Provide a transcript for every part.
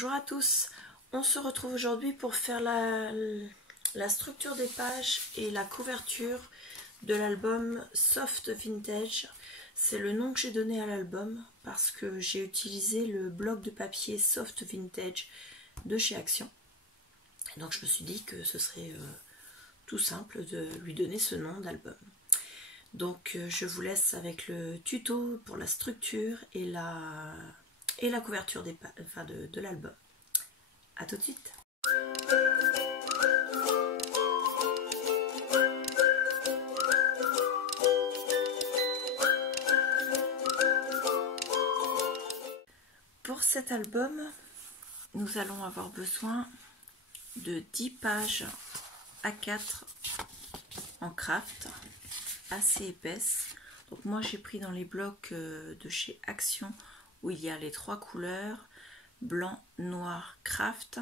Bonjour à tous, on se retrouve aujourd'hui pour faire la structure des pages et la couverture de l'album Soft Vintage. C'est le nom que j'ai donné à l'album parce que j'ai utilisé le bloc de papier Soft Vintage de chez Action. Donc je me suis dit que ce serait tout simple de lui donner ce nom d'album. Donc je vous laisse avec le tuto pour la structure et la couverture de l'album. A tout de suite. Pour cet album, nous allons avoir besoin de 10 pages A4 en craft, assez épaisses. Donc moi j'ai pris dans les blocs de chez Action où il y a les 3 couleurs, blanc, noir, craft,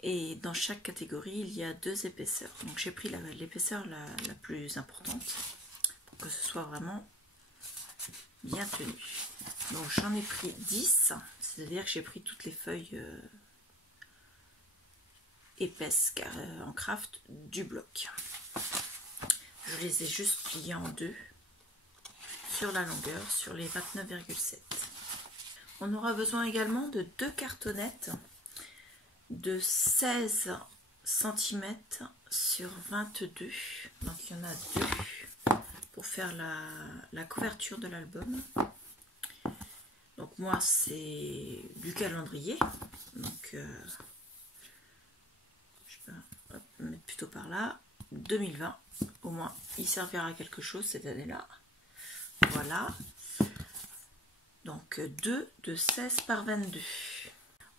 et dans chaque catégorie il y a 2 épaisseurs. Donc j'ai pris l'épaisseur la plus importante pour que ce soit vraiment bien tenu. Donc j'en ai pris 10, c'est-à-dire que j'ai pris toutes les feuilles épaisses en craft du bloc. Je les ai juste pliées en deux sur la longueur, sur les 29,7. On aura besoin également de 2 cartonnettes de 16 cm sur 22. Donc il y en a 2 pour faire la couverture de l'album. Donc moi c'est du calendrier. Donc je peux mettre plutôt par là. 2020. Au moins il servira à quelque chose cette année-là. Voilà. Donc 2 de 16 par 22.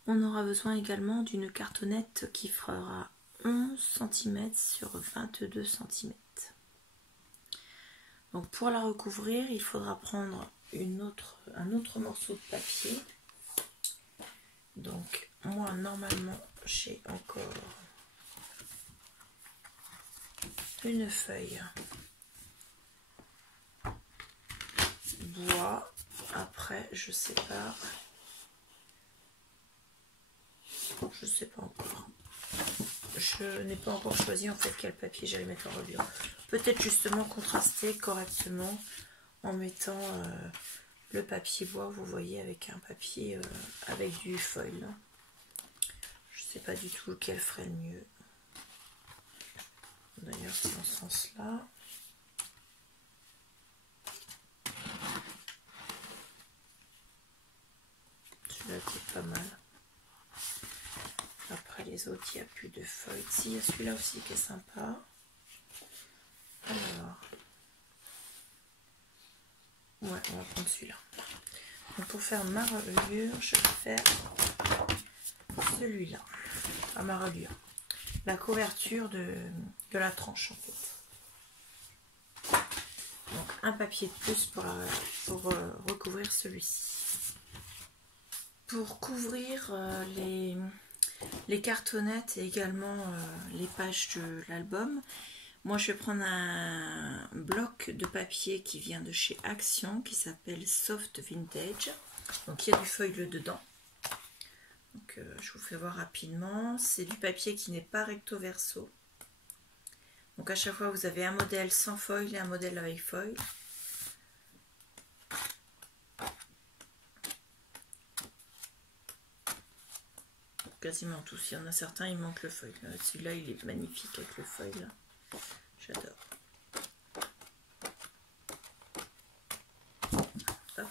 On aura besoin également d'une cartonnette qui fera 11 cm sur 22 cm. Donc pour la recouvrir, il faudra prendre un autre morceau de papier. Donc moi normalement j'ai encore une feuille bois. Après je sais pas encore. Je n'ai pas encore choisi en fait quel papier j'allais mettre en reliure. Peut-être justement contraster correctement en mettant le papier bois, vous voyez, avec un papier avec du foil. Je sais pas du tout lequel ferait le mieux. D'ailleurs c'est dans ce sens-là. Celui-là est pas mal. Après les autres, il n'y a plus de feuilles. Si, il y a celui-là aussi qui est sympa. Alors, ouais, on va prendre celui-là. Donc pour faire ma reliure, je vais faire celui-là. À ma reliure. La couverture de la tranche en fait. Donc un papier de plus pour recouvrir celui-ci. Pour couvrir les cartonnettes et également les pages de l'album, moi je vais prendre un bloc de papier qui vient de chez Action qui s'appelle Soft Vintage. Donc il y a du feuille dedans. Donc je vous fais voir rapidement. C'est du papier qui n'est pas recto verso. Donc à chaque fois vous avez un modèle sans foil et un modèle avec foil. Quasiment tous, il y en a certains, il manque le foil. Celui-là, il est magnifique avec le foil. J'adore. Hop.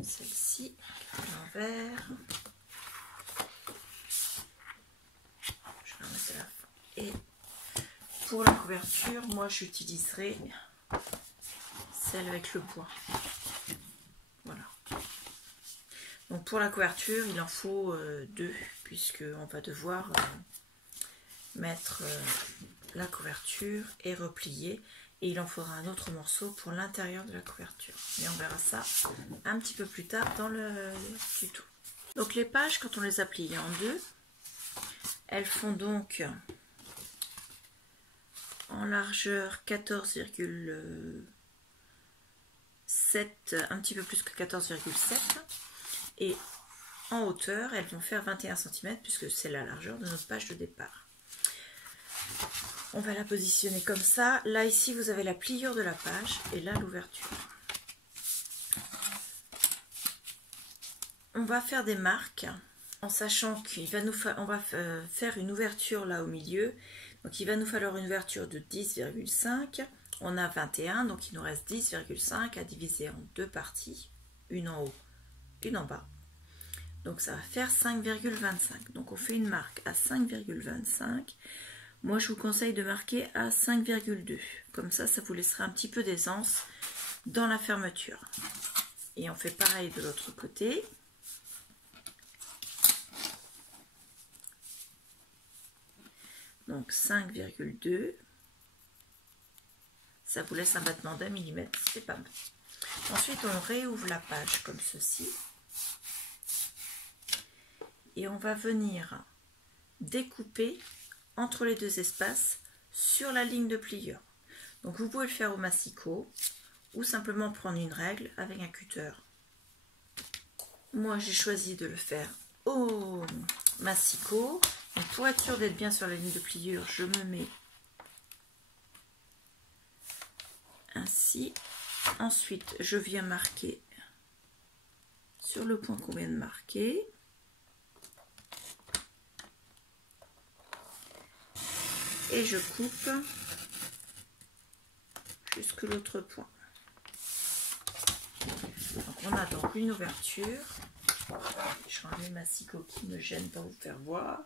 Celle-ci, l'envers. Je vais la mettre à la fin. Et pour la couverture, moi, j'utiliserai celle avec le bois. Voilà. Donc pour la couverture, il en faut 2, puisqu'on va devoir mettre la couverture et replier. Et il en faudra un autre morceau pour l'intérieur de la couverture. Mais on verra ça un petit peu plus tard dans le tuto. Donc les pages, quand on les a pliées en 2, elles font donc en largeur 14,7, un petit peu plus que 14,7. Et en hauteur, elles vont faire 21 cm puisque c'est la largeur de notre page de départ. On va la positionner comme ça. Là, ici, vous avez la pliure de la page et là, l'ouverture. On va faire des marques en sachant on va faire une ouverture là au milieu. Donc, il va nous falloir une ouverture de 10,5. On a 21, donc il nous reste 10,5 à diviser en deux parties. Une en haut, une en bas. Donc, ça va faire 5,25. Donc, on fait une marque à 5,25. Moi, je vous conseille de marquer à 5,2. Comme ça, ça vous laissera un petit peu d'aisance dans la fermeture. Et on fait pareil de l'autre côté. Donc 5,2. Ça vous laisse un battement d'un millimètre, c'est pas mal. Ensuite, on réouvre la page comme ceci. Et on va venir découper entre les deux espaces sur la ligne de pliure. Donc vous pouvez le faire au massicot ou simplement prendre une règle avec un cutter. Moi, j'ai choisi de le faire au massicot. Donc, pour être sûr d'être bien sur la ligne de pliure, je me mets ainsi. Ensuite, je viens marquer sur le point qu'on vient de marquer. Et je coupe jusque l'autre point. Donc, on a donc une ouverture. Je vais enlever ma massicot qui me gêne pour vous faire voir.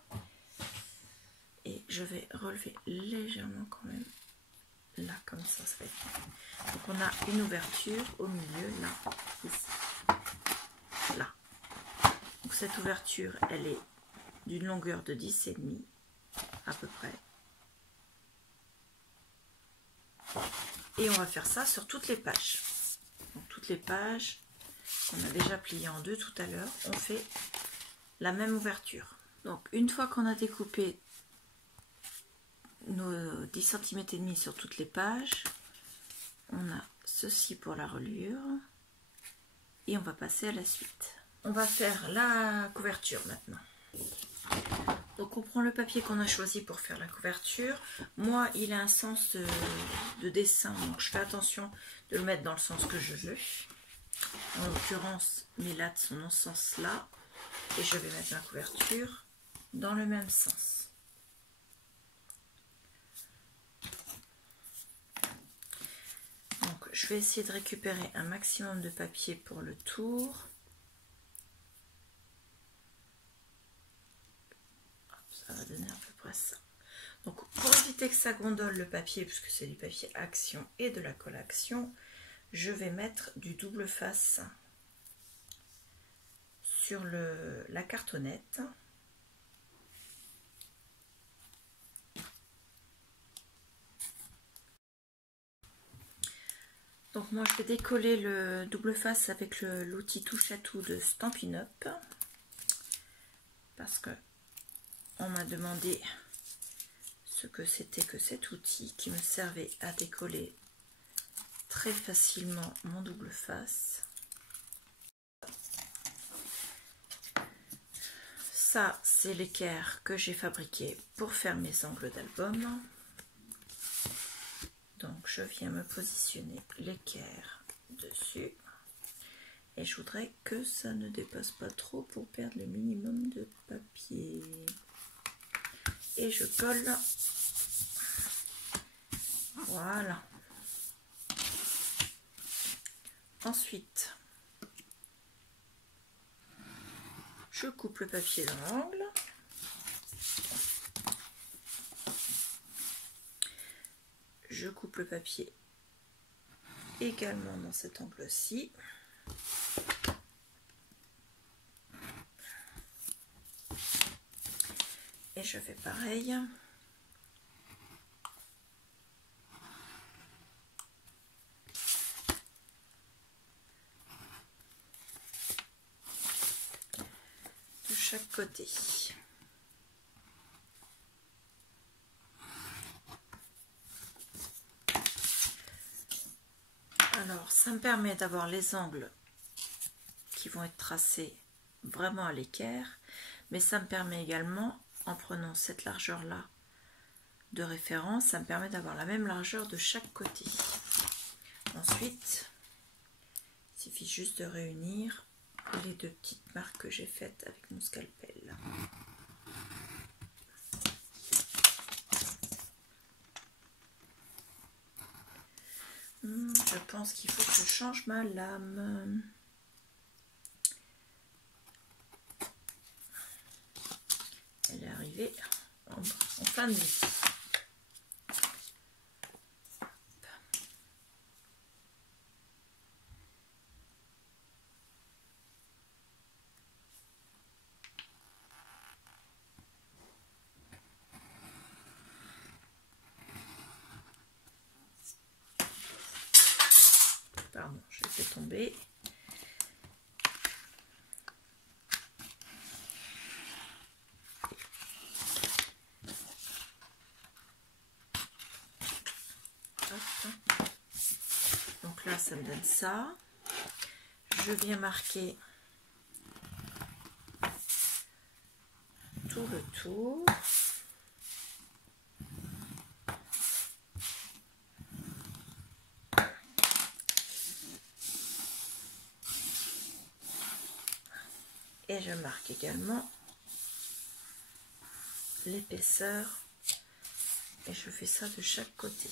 Et je vais relever légèrement quand même. Là, comme ça va être bien. Donc, on a une ouverture au milieu, là, ici. Là. Donc, cette ouverture, elle est d'une longueur de 10,5 à peu près. Et on va faire ça sur toutes les pages. Donc, toutes les pages qu'on a déjà pliées en deux tout à l'heure, on fait la même ouverture. Donc, une fois qu'on a découpé nos 10 cm et demi sur toutes les pages, on a ceci pour la reliure et on va passer à la suite. On va faire la couverture maintenant. Donc on prend le papier qu'on a choisi pour faire la couverture. Moi, il a un sens de dessin, donc je fais attention de le mettre dans le sens que je veux. En l'occurrence, mes lattes sont dans ce sens-là et je vais mettre la couverture dans le même sens. Donc je vais essayer de récupérer un maximum de papier pour le tour. Ça va donner à peu près ça. Donc pour éviter que ça gondole le papier, puisque c'est du papier action et de la colle action, je vais mettre du double face sur la cartonnette. Donc moi je vais décoller le double face avec l'outil touche à tout de Stampin' Up, parce que on m'a demandé ce que c'était que cet outil qui me servait à décoller très facilement mon double face. Ça, c'est l'équerre que j'ai fabriqué pour faire mes angles d'album. Donc je viens me positionner l'équerre dessus. Et je voudrais que ça ne dépasse pas trop pour perdre le minimum de papier. Et je colle. Voilà. Ensuite, je coupe le papier dans l'angle. Je coupe le papier également dans cet angle-ci. Et je fais pareil. De chaque côté. Alors, ça me permet d'avoir les angles qui vont être tracés vraiment à l'équerre, mais ça me permet également, en prenant cette largeur là de référence, ça me permet d'avoir la même largeur de chaque côté. Ensuite, il suffit juste de réunir les deux petites marques que j'ai faites avec mon scalpel. Je pense qu'il faut que je change ma lame. Elle est arrivée en fin de vie. Pardon, je l'ai fait tomber. Hop. Donc là, ça me donne ça. Je viens marquer tout le tour. Et je marque également l'épaisseur et je fais ça de chaque côté.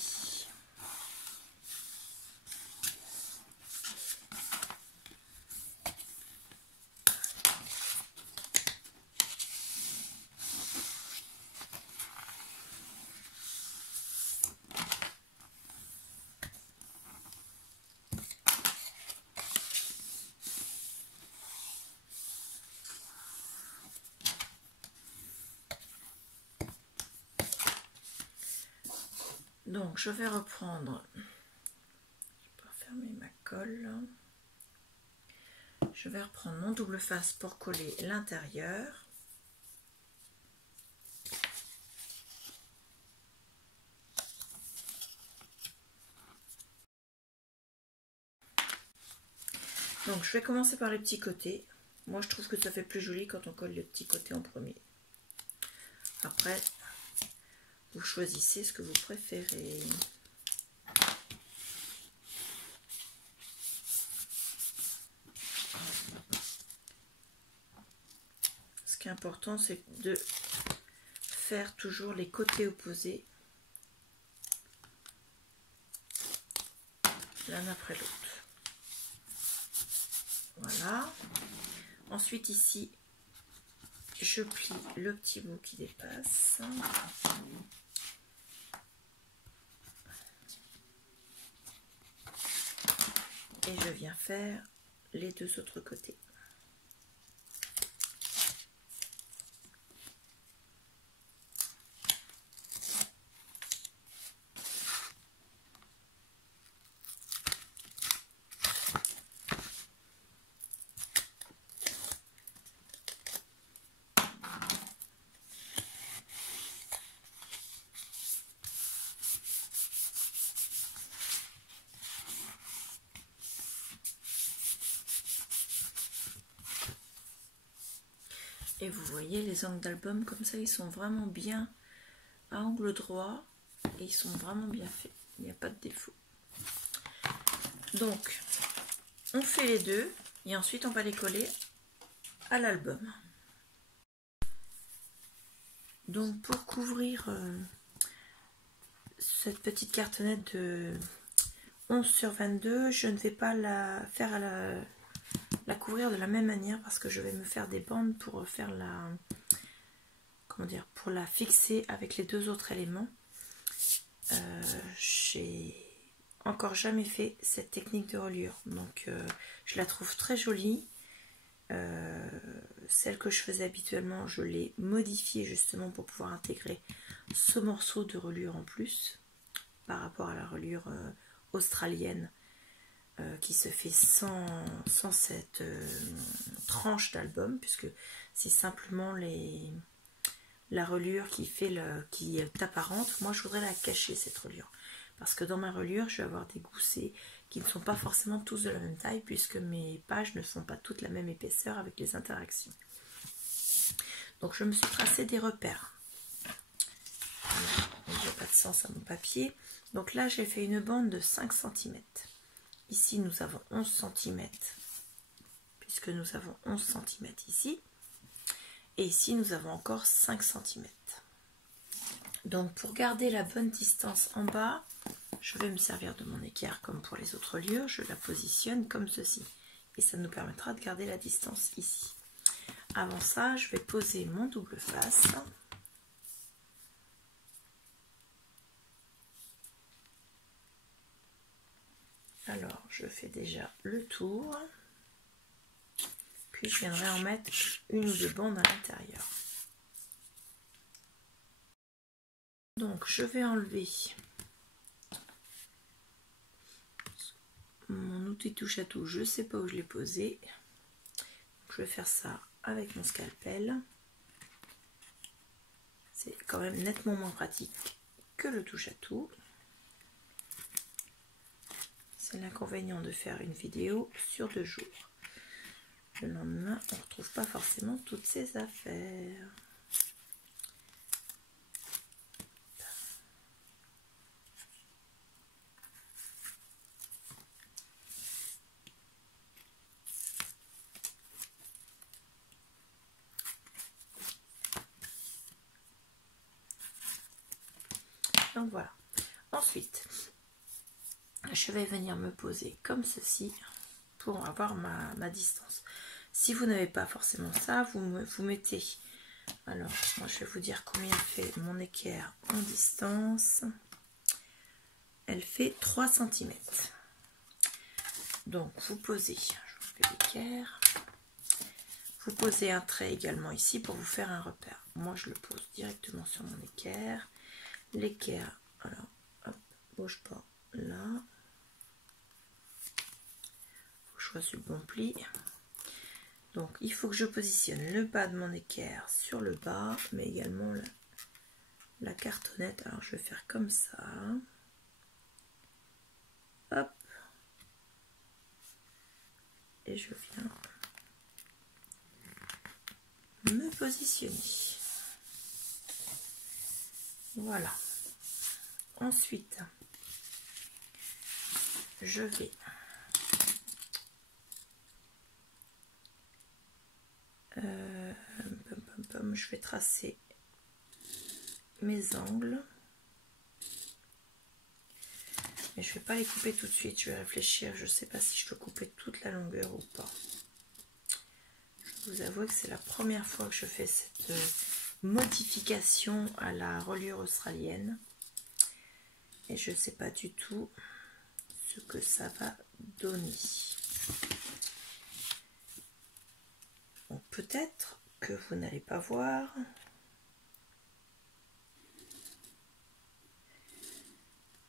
Donc je vais reprendre, je vais fermer ma colle, je vais reprendre mon double face pour coller l'intérieur. Donc je vais commencer par les petits côtés. Moi je trouve que ça fait plus joli quand on colle les petits côtés en premier. Après, vous choisissez ce que vous préférez. Ce qui est important, c'est de faire toujours les côtés opposés l'un après l'autre. Voilà. Ensuite ici, je plie le petit bout qui dépasse. Et je viens faire les deux autres côtés. Et vous voyez, les angles d'album comme ça, ils sont vraiment bien à angle droit et ils sont vraiment bien faits. Il n'y a pas de défaut. Donc, on fait les deux et ensuite on va les coller à l'album. Donc, pour couvrir cette petite cartonnette de 11 sur 22, je ne vais pas la faire à la couvrir de la même manière parce que je vais me faire des bandes pour faire la, comment dire, pour la fixer avec les deux autres éléments. J'ai encore jamais fait cette technique de reliure, donc je la trouve très jolie. Celle que je faisais habituellement, je l'ai modifiée justement pour pouvoir intégrer ce morceau de reliure en plus par rapport à la reliure australienne qui se fait sans cette tranche d'album, puisque c'est simplement la reliure qui est apparente. Moi je voudrais la cacher, cette reliure, parce que dans ma reliure je vais avoir des goussets qui ne sont pas forcément tous de la même taille puisque mes pages ne sont pas toutes la même épaisseur avec les interactions. Donc je me suis tracé des repères. Il n'y a pas de sens à mon papier. Donc là j'ai fait une bande de 5 cm. Ici nous avons 11 cm puisque nous avons 11 cm ici. Et ici nous avons encore 5 cm. Donc pour garder la bonne distance en bas, je vais me servir de mon équerre comme pour les autres lieux. Je la positionne comme ceci. Et ça nous permettra de garder la distance ici. Avant ça, je vais poser mon double face. Alors, je fais déjà le tour. Puis je viendrai en mettre une ou deux bandes à l'intérieur. Donc, je vais enlever mon outil touche à tout. Je ne sais pas où je l'ai posé. Je vais faire ça avec mon scalpel. C'est quand même nettement moins pratique que le touche à tout. C'est l'inconvénient de faire une vidéo sur 2 jours. Le lendemain, on ne retrouve pas forcément toutes ces affaires. Donc voilà. Ensuite, je vais venir me poser comme ceci pour avoir ma distance. Si vous n'avez pas forcément ça, vous mettez... Alors, moi je vais vous dire combien fait mon équerre en distance. Elle fait 3 cm. Donc vous posez, je fais l'équerre. Vous posez un trait également ici pour vous faire un repère. Moi je le pose directement sur mon équerre. L'équerre, alors, hop, bouge pas là. Faut que je fasse le bon pli. Donc il faut que je positionne le bas de mon équerre sur le bas, mais également la cartonnette. Alors je vais faire comme ça. Hop. Et je viens me positionner. Voilà. Ensuite, je vais je vais tracer mes angles. Mais je ne vais pas les couper tout de suite, je vais réfléchir. Je ne sais pas si je dois couper toute la longueur ou pas. Je vous avoue que c'est la première fois que je fais cette modification à la reliure australienne. Et je ne sais pas du tout ce que ça va donner. Donc peut-être que vous n'allez pas voir.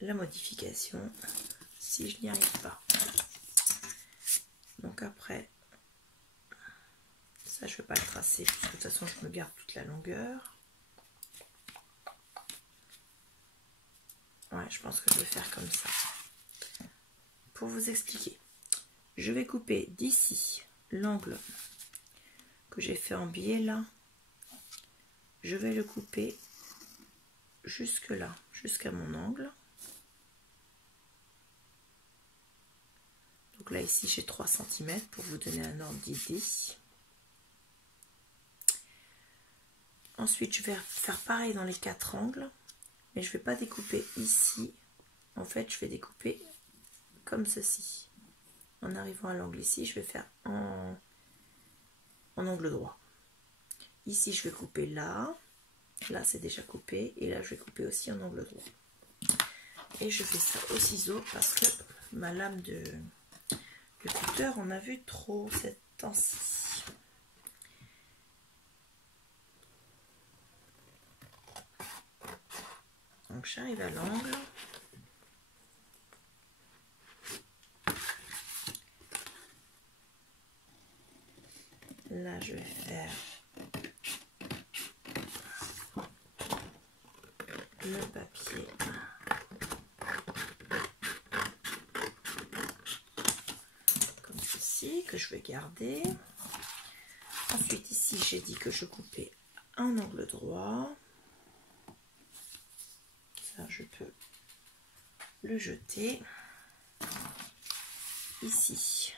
La modification si je n'y arrive pas. Donc après, ça je ne vais pas le tracer parce que de toute façon je me garde toute la longueur. Ouais, je pense que je vais faire comme ça. Pour vous expliquer, je vais couper d'ici l'angle que j'ai fait en biais là. Je vais le couper jusque là, jusqu'à mon angle. Donc là ici j'ai 3 cm pour vous donner un ordre d'idée. Ensuite je vais faire pareil dans les 4 angles, mais je ne vais pas découper ici. En fait je vais découper comme ceci. En arrivant à l'angle ici, je vais faire en angle droit. Ici je vais couper là. Là c'est déjà coupé. Et là je vais couper aussi en angle droit. Et je fais ça au ciseau parce que ma lame de cutter en a vu trop cette temps-ci. Donc j'arrive à l'angle. Là je vais faire le papier. que je vais garder. Ensuite ici j'ai dit que je coupais un angle droit. Ça je peux le jeter. Ici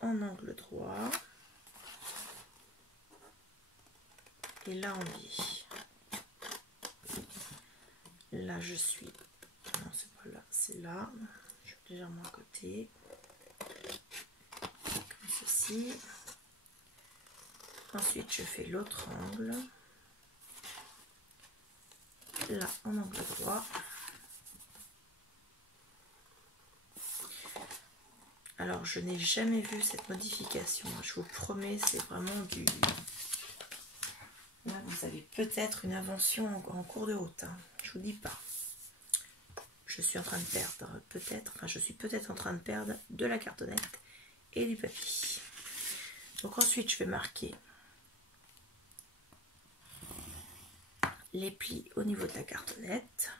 en angle droit. Et là en biais. Là je suis, non c'est pas là, c'est là, je suis légèrement à côté, comme ceci. Ensuite je fais l'autre angle, là en angle droit. Alors je n'ai jamais vu cette modification, je vous promets, c'est vraiment du... Là vous avez peut-être une invention en cours de route, hein. Je vous dis pas. Je suis en train de perdre, peut-être, enfin je suis peut-être en train de perdre de la cartonnette et du papier. Donc ensuite je vais marquer les plis au niveau de la cartonnette.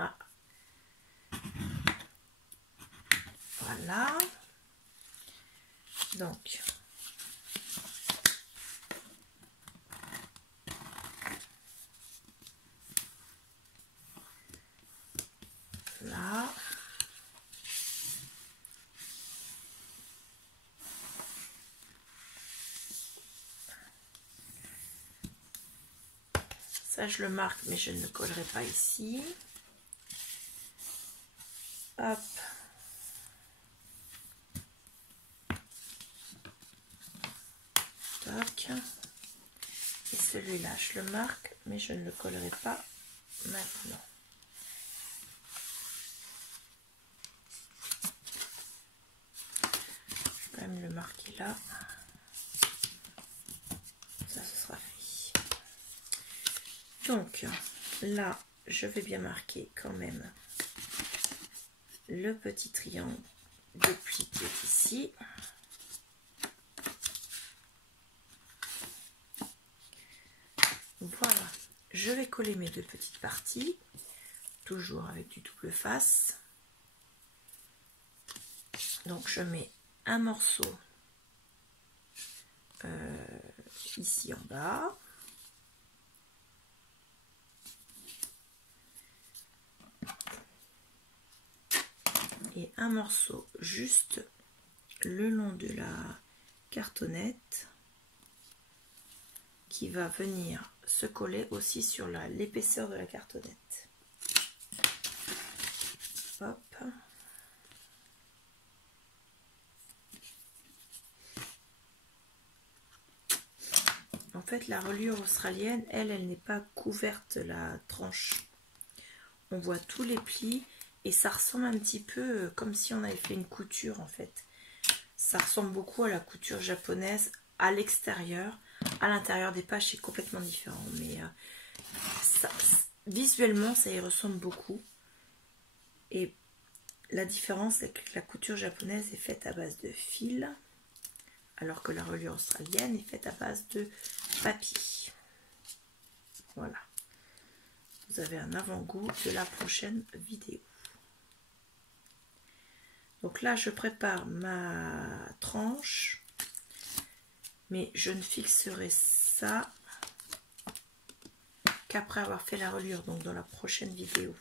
Ah. Voilà. Donc là. Ça je le marque mais je ne le collerai pas ici. Hop. Toc. Et celui-là je le marque mais je ne le collerai pas maintenant. Je vais quand même le marquer là. Ça ce sera fait. Donc là je vais bien marquer quand même le petit triangle de pli qui est ici. Voilà, je vais coller mes deux petites parties, toujours avec du double face. Donc je mets un morceau ici en bas. Et un morceau juste le long de la cartonnette qui va venir se coller aussi sur l'épaisseur de la cartonnette. Hop. En fait, la reliure australienne, elle n'est pas couverte la tranche. On voit tous les plis et ça ressemble un petit peu comme si on avait fait une couture en fait. Ça ressemble beaucoup à la couture japonaise à l'extérieur. À l'intérieur des pages, c'est complètement différent. Mais visuellement, ça y ressemble beaucoup. Et la différence, c'est que la couture japonaise est faite à base de fil, alors que la reliure australienne est faite à base de papier. Voilà. Vous avez un avant-goût de la prochaine vidéo. Donc là, je prépare ma tranche, mais je ne fixerai ça qu'après avoir fait la reliure, donc dans la prochaine vidéo.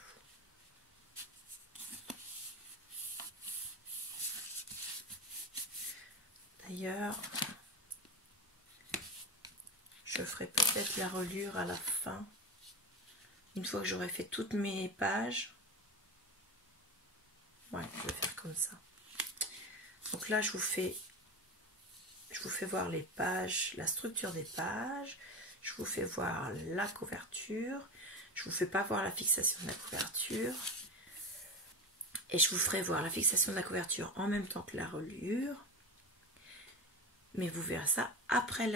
D'ailleurs, je ferai peut-être la reliure à la fin, une fois que j'aurai fait toutes mes pages. Ouais, je vais faire comme ça. Donc là, je vous fais voir les pages, la structure des pages. Je vous fais voir la couverture. Je vous fais pas voir la fixation de la couverture. Et je vous ferai voir la fixation de la couverture en même temps que la reliure. Mais vous verrez ça après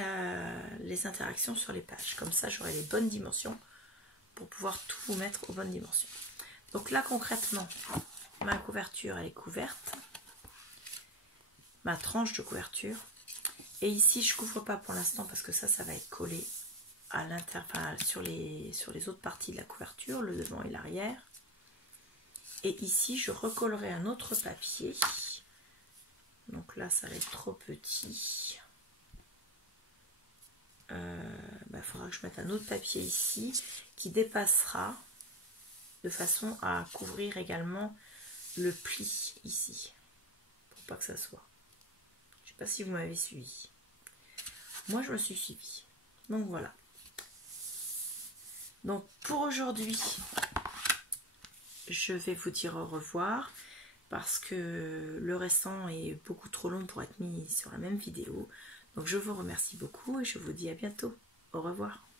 les interactions sur les pages. Comme ça, j'aurai les bonnes dimensions pour pouvoir tout vous mettre aux bonnes dimensions. Donc là, concrètement, ma couverture, elle est couverte. ma tranche de couverture. Et ici, je couvre pas pour l'instant parce que ça va être collé à l'intérieur, enfin, sur les autres parties de la couverture, le devant et l'arrière. Et ici, je recollerai un autre papier. Donc là, ça va être trop petit. Faudra que je mette un autre papier ici qui dépassera de façon à couvrir également le pli ici. Pour pas que ça soit. Je sais pas si vous m'avez suivi. Moi, je me suis suivi. Donc voilà. Donc pour aujourd'hui, je vais vous dire au revoir parce que le restant est beaucoup trop long pour être mis sur la même vidéo. Donc je vous remercie beaucoup et je vous dis à bientôt. Au revoir.